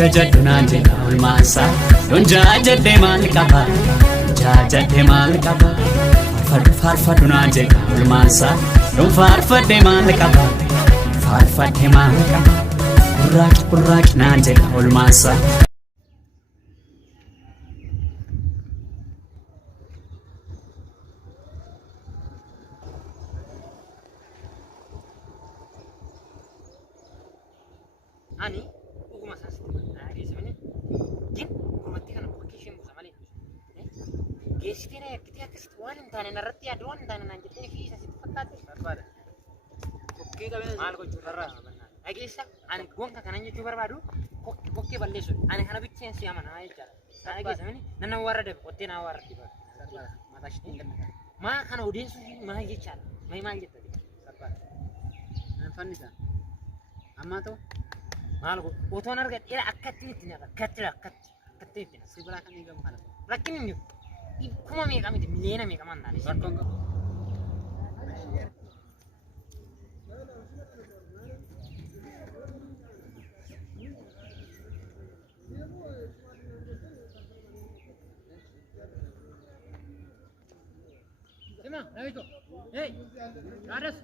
jajadhu naan jedha olmaansaa yoon jaajadhe maal qaba jaajadhe maal qaba faarfadhu naan jedha olmaansaa yoon faarfadhe maal qaba faarfadhe maal qaba burraaqi naan jedha olmaansaa. Ani uguma sasiti geessifne jin kurmatti kana bakkeeshin buusa malee geessifne akkati akkasitti waan hin taane narratti yaadu waan hin taane naan jettee fi sasitti fakkaate barbaada. Kokkee qabee maal gochuu irraa dhageessa ani gonka kanan jechuu barbaadu kokkee balleessu ani kana bicheen si amanaa jechaadha. Dhageessifne nan warra dabe qottee naa warra diba mataa shitiin ganna maa kana odeessuu maal jechaadha maal jetta barbaada. Nan fannisaa ammaa ta'u maal go otoon argadheera akkatti itti nyaata akkatti itti nyaata si biraa kan eegamu kana rakkin hin jiru kuma meeqa miti miliyoona meeqa maan taane rakkoon qabu. Sima, Navito, hey, Radas.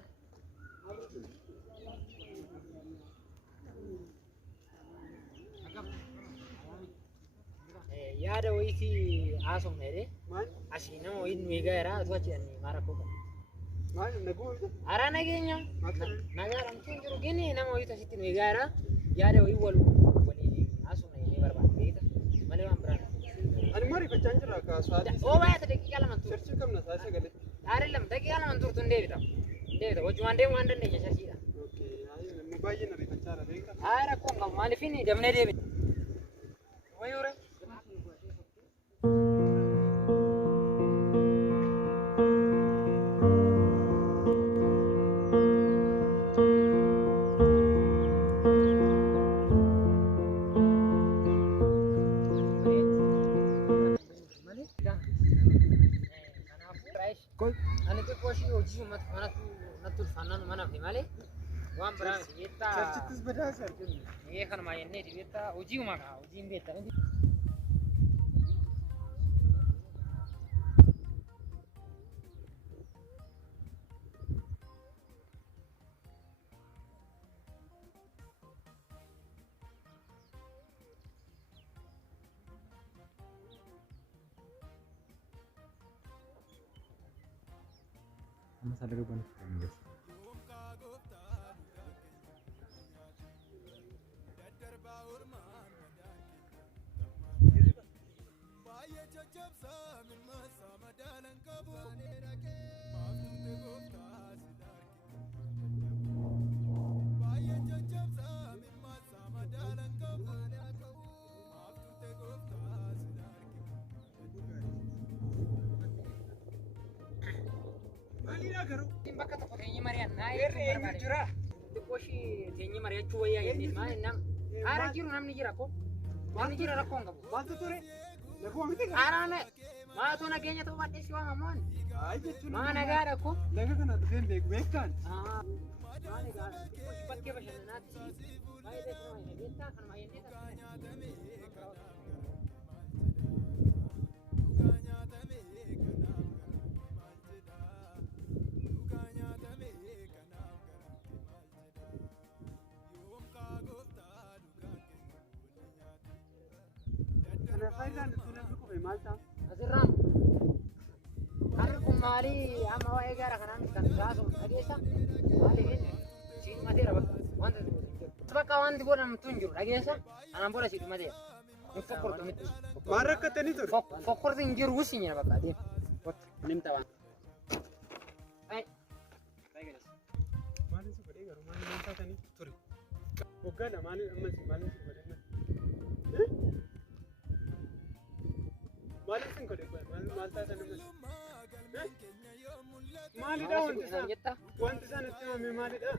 Yaada wayiti haasofne asii nama wayiin meegaa jiraa osoo achi dhanii maara koo qabu. Maal naguutu? Araa nageenya. Nagaadhaan tun jiru gini nama wayitu asitti meegaa jiraa yaada wayii walii haasofne ni barbaada beekta malee waan biraan. Ani marii fachaan jira kaasuudhaati. Oo baay'ata daqiiqaa lama turtu. Sirchi qabna saa sagalee. Aarri lama daqiiqaa lama turtu hin deebita. Deebita wajjumaan deemuu waan dandeenye shashiidha. Okee baay'ee na rifachaa beekta. Haa rakkoon qabu maaliifin damnee deebita. Wayuure. Ani ke koshi hojii manatu ulfaannaan mana fi malee waan biraa miti beektaa. Chachittis badaasa arginu. Kanuma jennee beektaa hojii uumaa hojiin beektaa. Masalah keban Inggris. Bakka tokko teenyee mari'an naa jira. Koshi teenyee mari'achuu wayyaa jennee maa innam haara jiru namni jira ko namni jira rakkoon qabu. Maaltu ture? Lakkoo miti gaa. Haaraame maatu nageenya ta'uu badheessi waan ammoon. Maa nagaadha ko. Laga kana dhufeen beeku beektaan. Maa nagaadha. Bakkee bashannanaatti baay'ee beekamaa beektaa kanuma jennee ta'a. Asirraan harri kun maalii amma waa'ee gaara kanaa kan kaasuun dhageessa maaliif siin mateera bakka wanti godhamtu hin jiru dhageessa anaan booda si dhumateera hin fokkortu miti maal rakkattanii ture fokkortu hin jiru wusi nyina bakka adeem nimta waan maaliin si godhee garuu maaliin waan taatanii ture waggaadha maaliin ammas maaliin si godhee maaliif hin godhe maal taatan maalidha wanti isaan itti himame maalidha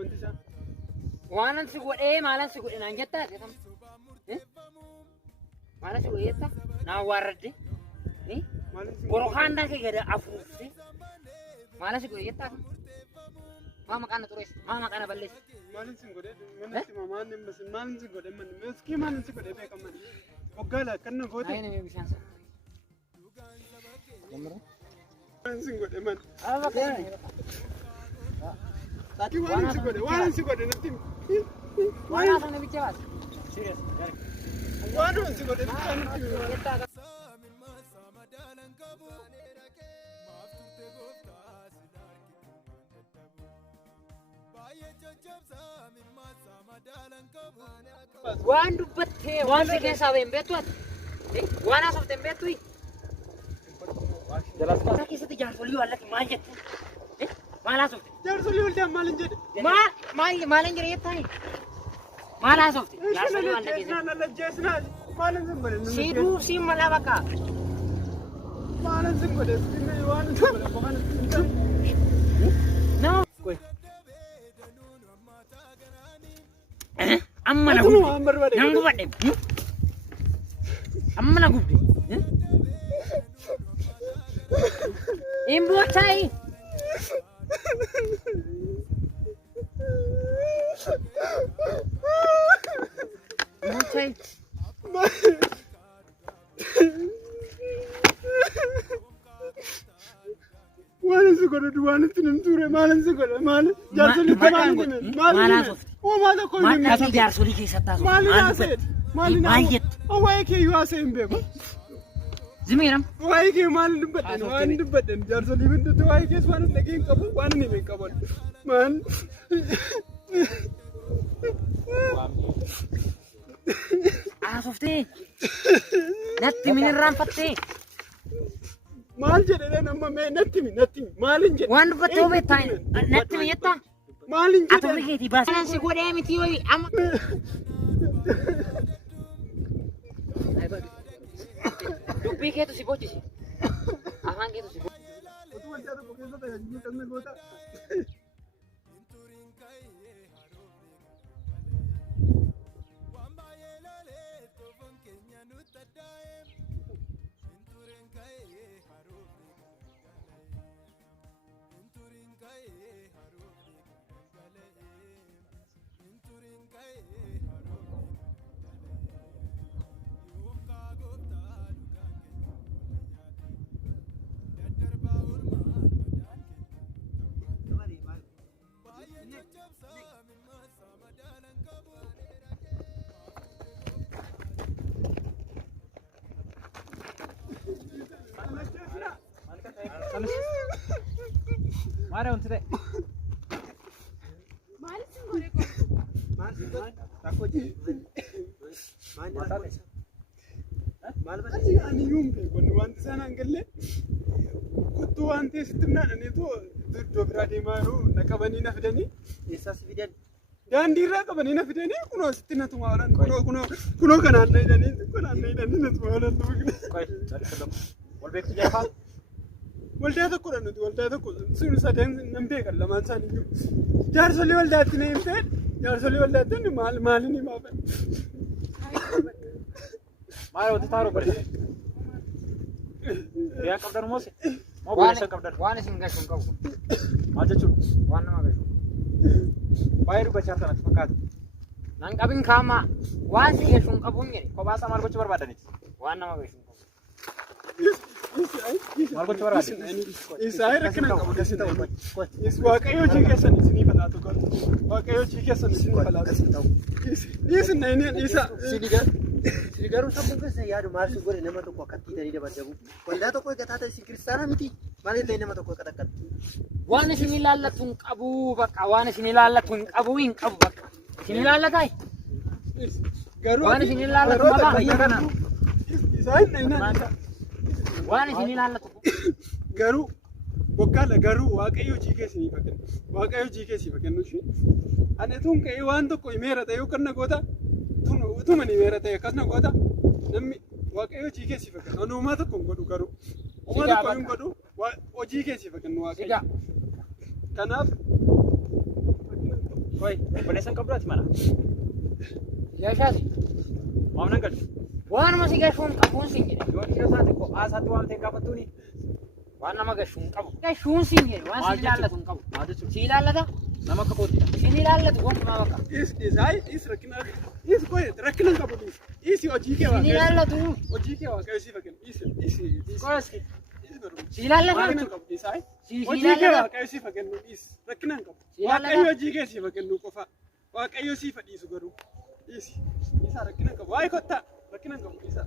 wanti isaa waanan si godhee maalan si godhe naan jettaa maalan si godhe jetta naan waarradde gorokaandaan kee gada afuufte maalan si godhe jettaa Mama kana tures. Mama kana balles. Maalin sin godhe manatti mamaan nimmasin maalin sin godhe man meski maalin sin godhe beeka man oggala kanna goote Ayne me bishan sa. maalin sin godhe man Aba kana. ki maalin sin godhe natti Wana sana bichas. Serious. waan sin godhe natti Waan dubbattee waan si keessaa ba'een beektu ati? Waan haasofteen beektu? Jalaasaa keessatti jaarsolii waan lafi maal jette? Maal haasofte? jaarsolii waldaan maalin jedhe Maalin jedhe jettani? Maal haasofte? Jaarsolii waan lafi na lajjeesnaa maalin sin godhe Siiduu siin malaa bakka. maalin sin godhe waan sin godhe maalin sin godhe No. Amma na gubde. Nan gubadhe. Amma na gubde. Imbochai. Imbochai. waan sin godhe waan ittiin ture maalin sin godhe maalin jaarsolii maalin godhe maalin oo maala koy Maal jaarsolii keessatti haasofte? maalin haasa'e maalin Maal jette? waa'ee kee yoo haasa'e hin beeku Zimiram. waa'ee kee maalin dubbadhen waan dubbadhen jaarsolii bintutti waa'ee kees waan hin dhageen qabu waan hin himeen qaban maal Haasofte. Natti minirraanfatte. maal jedhe amma mee natti maalin jedhe Waan dubbattee beektaa? Natti mi'etta? maalin Ati jedhe ofii keetii baasi. Kanan si godhee miti hoyi amma. Dubbii keetu si bochisi. Afaan keetu si bochisi. utuu wanti tokko keessa tajaajiluu qabna goota Mare on today. Ani ani yumpe kun wanti sana angalle kuttuu wanti sittinnaadhaniitu iddoo biraa deemaa jiru na qabanii na fidanii Eessaas fidan? daandii irraa qabanii na fidanii kunoo sitti na tumaa oolan kunoo kanaan na hidhanii na tumaa oolan Qoy, jalqaba. Wal beektu jaafaa? waldaa tokkodha nuti waldaa tokko sun sadeen nan beekan lamaan isaaniiyyuu jaarsolii waldaatti na hin fedhe jaarsolii waldaatti inni maaliin himaa fedhe Mare wanti taaroo godhe. Riyaa qabdan moose? Moo bu'eessan qabdan? Waan isin gashuun qabu. Maal jechuudha? Waan nama gashu. Baay'ee dubbachaa sanatti fakkaata. Nan qabin kaama waan si gashuun qabuun jedhe. Kophaa isaa maal gochuu barbaadaniiti? Waan nama gashuun qabu. Maal gochuu barbaadani? Isaa rakkina qabu keessatti waaqayyo hojii keessan isinii falaatu godhu waaqayyo hojii keessan isinii falaatu dhiisin isa Garuu sammuu keessa yaadu maal si godhe nama tokko akkatti ta'anii dabadabu. Waldaa tokko eeggataa ta'e isin kiristaana miti. Maaliif ta'e nama tokko akkatti akkatti? Waan isin ilaallatu hin qabu bakka waan isin ilaallatu hin qabu bakka. Isin ilaallataa? Waan isin ilaallatu mala biyya kana. Waan isin ilaallatu. Garuu bokkaadha garuu waaqayyo hojii keessanii fakkennu waaqayyo hojii keessii fakkennu ani tun ka'ee waan tokko himeera ta'e yookaan na goota utuma ni himeera ta'e akkas na goota namni waaqayyo hojii keessii fakkennu ani uumaa tokko hin godhu garuu uumaa tokko hin godhu hojii keessii fakkennu waaqayyo kanaaf Qoy, obboleessan qabdaati mana? Yaashaati. Maamnan galchu? Waanuma si gashuun qabuun sin jedhe. Yoo dhiira isaati kophaasatti waamtee gaafattuuni? Waan nama gashuun qabu. Gashuun sin jedhe waan si ilaallatu hin qabu. Maal jechuudha? Si ilaallata? Nama akka kooti. Isin ilaallatu gonkumaa bakka. Is rakkina qabu is hojii kee Isin ilaallatu. hojii kee waaqayyo siif kennu is Qoski. Si ilaallatu. rakkina qabu Si hojii kee ilaallatu. waaqayyo siif kennu is rakkina qabu Si ilaallata. waaqayyo hojii kee siif kennu qofa waaqayyo siif dhiisu garuu isa rakkina qabu waa'ee kottaa rakkina qabu isa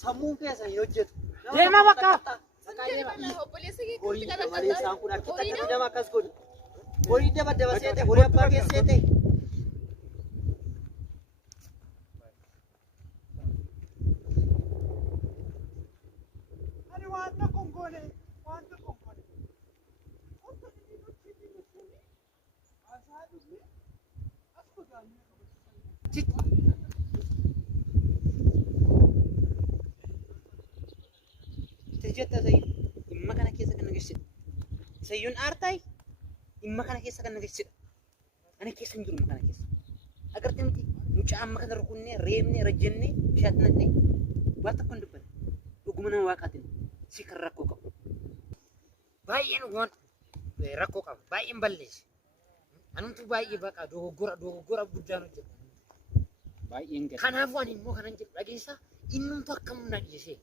Sammuun keessa hin hojjetu. Deema bakka. Horii malee isaan kun akka takka nama akkas godhu. Horii daba seete, horii abbaa keessa seete. ani waan tokko hin goone waan tokko hin goone wanta inni nuti dhiyeessuun haasaa dhufne as godaannee Tejjetta sayyu dhimma kana keessa kan nageessidha. Sayyuun aartaay dhimma kana keessa kan nageessidha. Ani keessa hin jiru dhimma kana keessa. Agartee miti mucaa amma kana rukunnee reebnee rajjennee bishaatti naqnee waan tokko hin dubbanne dhuguma nama waaqaatiin si kan rakkoo qabu. Baay'een waan rakkoo qaba. Baay'een balleesse. Anumtu baay'ee baqa dogoggora guddaan hojjeta. Baay'een gadi. Kanaafuu ani immoo kanan jedhu dhageessaa innumtu akkam na dhiisee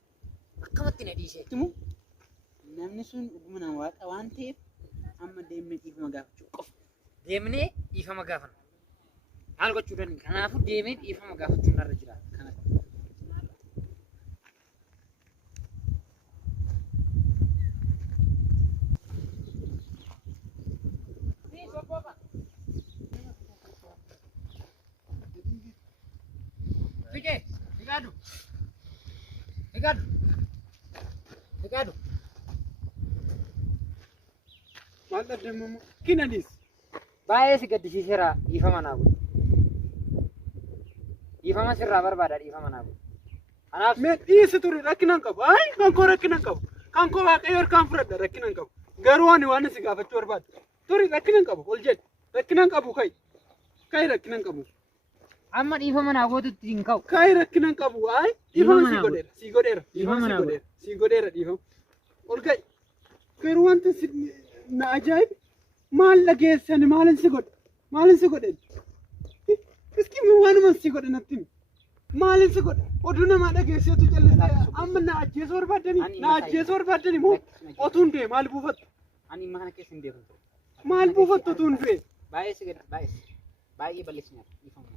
akkamatti na dhiisee. Namni sun dhuguma nama waaqa waan ta'eef amma deemnee dhiifama gaafachuu qofa. Deemnee dhiifama gaafanna. Maal gochuu dandeenya? Kanaafuu deemee dhiifama gaafachuun narra jira. Rigaadu. maal dhabdeemmoo kinanis Baay'ee si gaddisiiseera dhiifama naa godhu. Dhiifama sirraa barbaada dhiifama naa godhu. Kanaaf mee dhiisi ture rakkina hin qabu kan koo rakkina hin qabu kan koo waaqayyo harkaan fudhadha rakkina hin qabu garuu ani waan si gaafachuu barbaadu ture rakkina hin qabu ol jedhe rakkina hin qabu kai rakkina hin qabu amma dhiifama naa gootutti hin ka'u. kai rakkina hin qabu dhiifama si godheera dhiifama ol ga'i garuu wanti na ajaa'ibe maal dhageessani maalin si godhe iski waanuma si godhe natti maalin si godhe oduu namaa dhageesseetu calliste amma na ajjeesuu barbaaddani moo otuun du'e maal buufattu Ani mana keessa hin beeku. maal buufattu otuun du'e Baay'ee si gadda baay'ee balleessinaa dhiifama.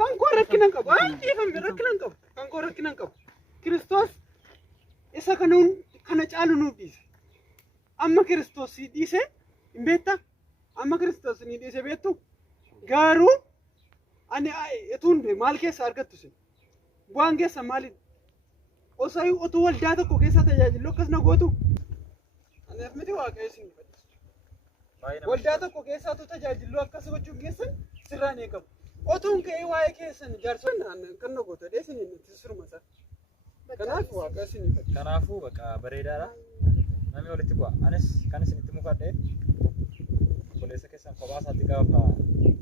kan koo rakkina hin qabu dhiifame rakkina hin qabu kan koo rakkina hin qabu Kiristoos isa kana caalu nuuf dhiise amma Kiristoos si dhiise hin beektaa amma Kiristoos ni dhiise beektu garuu ani etuun du'e maal keessa argattu sin bu'aan keessa maalin osoo otuu waldaa tokko keessa tajaajilu akkas na gootu aniif miti waaqayyo sin dhibadhu waldaa tokko keessa otuu tajaajilu akkas gochuun keessan sirraan eegamu otuun ka'ee waa'ee keessan jaarson kan na gootu dheesin itti sirma isaa kanaaf waaqayyo sin dhibadhu Kanaafuu bakka bareedaadha. Namni walitti bu'a. Anis kan isinitti mufadhe obboleessa keessan kophaa isaatti gaafa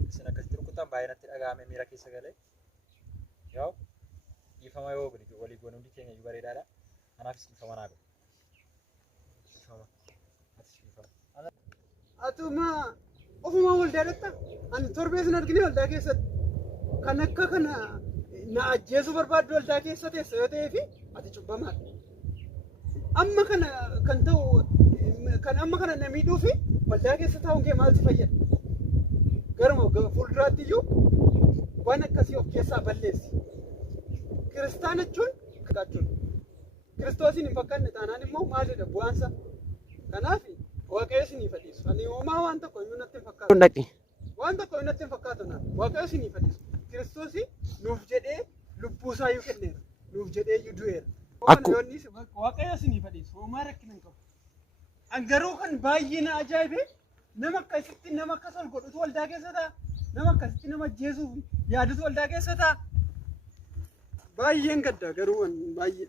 isin akkasitti rukutan baay'ee natti dhaga'ame miira keessa galee. Yoo dhiifama yoo walii goone hundi keenya iyyuu bareedaadha. Kanaafis dhiifama naa godhu. Dhiifama. Atis dhiifama. atuma ofuma waldaa dhatta ani torbee sin argine waldaa keessatti kan akka kana na ajjeesuu barbaaddu waldaa keessa teessa yoo ta'ee fi ati cubbamaadha. Amma kana kan ta'u kan amma kana na miidhuu fi waldaa keessa taa'uun kee maal si fayyada? Garuma fuulduraatti iyyuu waan akkasii of keessaa balleessi. Kiristaana jechuun kadhachuudha. Kiristoosiin hin fakkaanne taanaan immoo maalidha bu'aansa? Kanaaf waaqayyo isinii fadhiisu. Ani homaa waan tokko iyyuu natti hin fakkaatu. Waan tokko iyyuu natti hin fakkaatu naan waaqayyo isinii fadhiisu. Kiristoosi nuuf jedhee lubbuu isaa iyyuu kenneera. Nuuf jedhee iyyuu du'eera. Waaqayyo isinii fadhiisu. Homaa rakkina hin qabu. An garuu kan baay'ee na ajaa'ibe nama akkasitti nama akkas ol godhutu waldaa keessa ta'a. Nama akkasitti nama ajjeesuuf yaadutu waldaa keessa ta'a. Baay'een gadda garuu baay'ee.